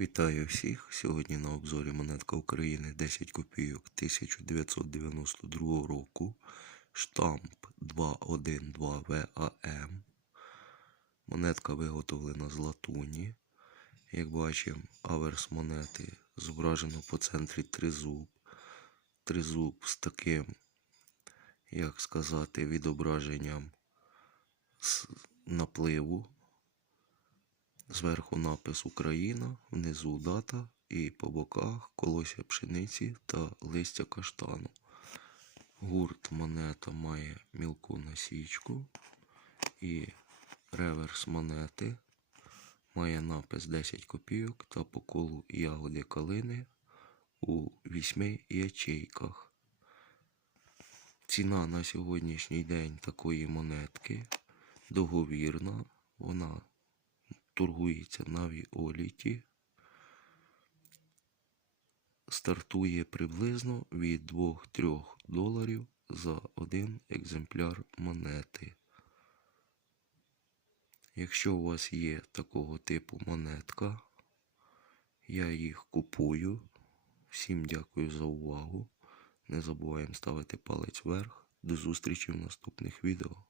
Вітаю всіх! Сьогодні на обзорі монетка України 10 копійок 1992 року. Штамп 212 ВАМ. Монетка виготовлена з латуні. Як бачимо, аверс монети зображено по центрі тризуб. Тризуб з таким, як сказати, відображенням напливу. Зверху напис Україна, внизу дата і по боках колося пшениці та листя каштану. Гурт монета має мілку насічку і реверс монети має напис 10 копійок та по колу ягоди калини у 8 ячейках. Ціна на сьогоднішній день такої монетки договірна. Вона торгується на Віоліті. Стартує приблизно від 2-3 доларів за один екземпляр монети. Якщо у вас є такого типу монетка, я їх купую. Всім дякую за увагу. Не забуваємо ставити палець вверх. До зустрічі в наступних відео.